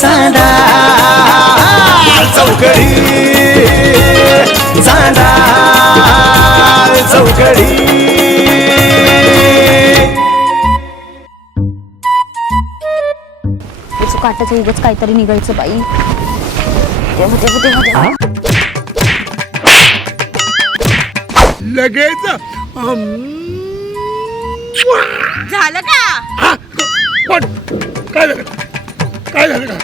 चांदा चौकडी चांदा चौकडी. काटाचं उगाच काहीतरी निघायचं बाई. लगेच झालं का? काय झालं काय झालं का?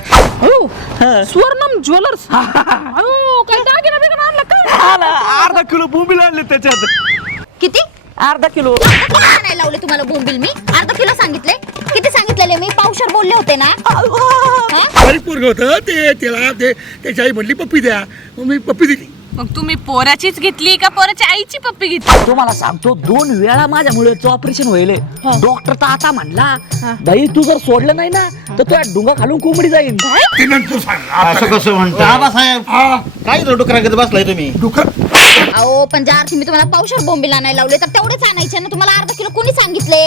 स्वर्णम ज्वेलर्स. काय दागिना बिगिना आणला का? अर्धा किलो बोंबील आणले त्याच्यात. किती? अर्धा किलो. अर्धा किलो आणायला लावले तुम्हाला बोंबील मी. अर्धा किलो सांगितले. किती सांगितलेले मी? पावशर बोलले होते ना. बारीक पोरगं होतं ते त्याला त्याची आई म्हणली पप्पी द्या मग मी पप्पी दिली. मग तुम्ही पोराचीच घेतली का पोराच्या आईची पप्पी घेतली? तुम्हाला सांगतो 2 वेळा माझ्या मुलाचं ऑपरेशन व्हायले. डॉक्टर तर आता म्हणला बाई तू जर सोडलं नाही ना तर तुझ्या डुंगा खालून कोंबडी जाईल. ते नंतर सांग. असं कसं म्हणता आबासाहेब? काय डुकरागत बसलाय तुम्ही? डुकर अहो पण ज्या अर्थी मी तुम्हाला पावशर बोंबील आणायला लावले तर तेवढेच आणायचे ना. तुम्हाला अर्धा किलो कोणी सांगितले?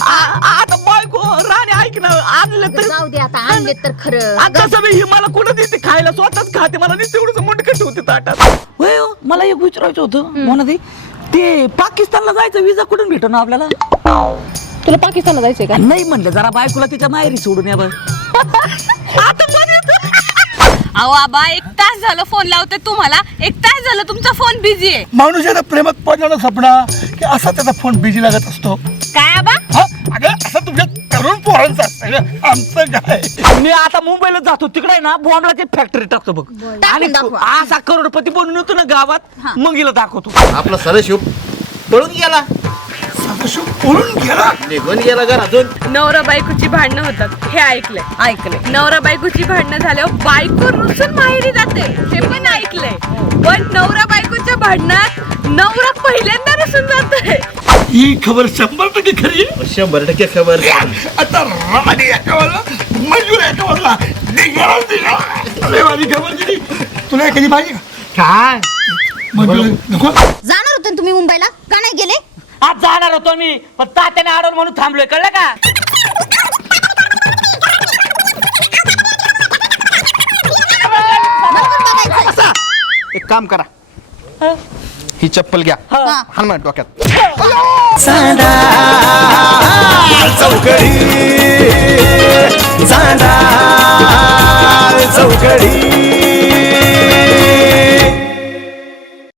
आता बायको राणे ऐक ना आणलं तर जाऊ दे आता, आणले तर खरं. आता सगळी ही मला कोण देते खायला स्वतःच खाते. मला नाही तेवढंच मुंडकं ठेवते ताटात. होय हो, मला एक विचारायचं होतं म्हणा ते पाकिस्तानला जायचं विजा कुठून भेटो ना आपल्याला? तुला पाकिस्तानला जायचंय का? नाही म्हणलं जरा बायकोला तिच्या माहेरी सोडून या बघ. अहो आबा 1 तास झालं फोन लावते तुम्हाला. 1 तास झालं तुमचा फोन बिझी आहे. माणूस याचा प्रेमात पडला ना सपना की असा त्याचा फोन बिझी लागत असतो. काय आबा? अगं असं तुमच्या तरुण पोरांचं असतं आमचं काय. मी आता मुंबईला जातो तिकडे ना बॉम्बलाची फॅक्टरी टाकतो बघ आणि दाखवा. असा करोडपती बनून येतो ना गावात मग हिला दाखवतो. आपला सरशिव पळून गेला, सदाशिव पळून गेला. निघून गेला घरातून. नवरा बायकोची भांडणं होतात हे ऐकलंय. नवरा बायकोची भांडणं झाल्यावर बायको रुसून माहेरी जाते हे पण ऐकलंय. पण नवरा बायकोच्या भांडणात नवरा पहिल्यांदा रुसून जातोय. ही खबर 100% खरी. 100% खबर. आता राणी एकावाला मंजूर एकावाला निघाली खबर दिली. तुला कधी पाहिजे का काय मंजूर नको? जाणार होते ना तुम्ही मुंबईला, का नाही गेले? आज जाणार होतो मी पण तात्याने आडवलं म्हणून थांबलोय कळलं का? एक काम करा, ही चप्पल घ्या हनुमान डोक्यात. चांदा चौकडी चांदा चौकडी.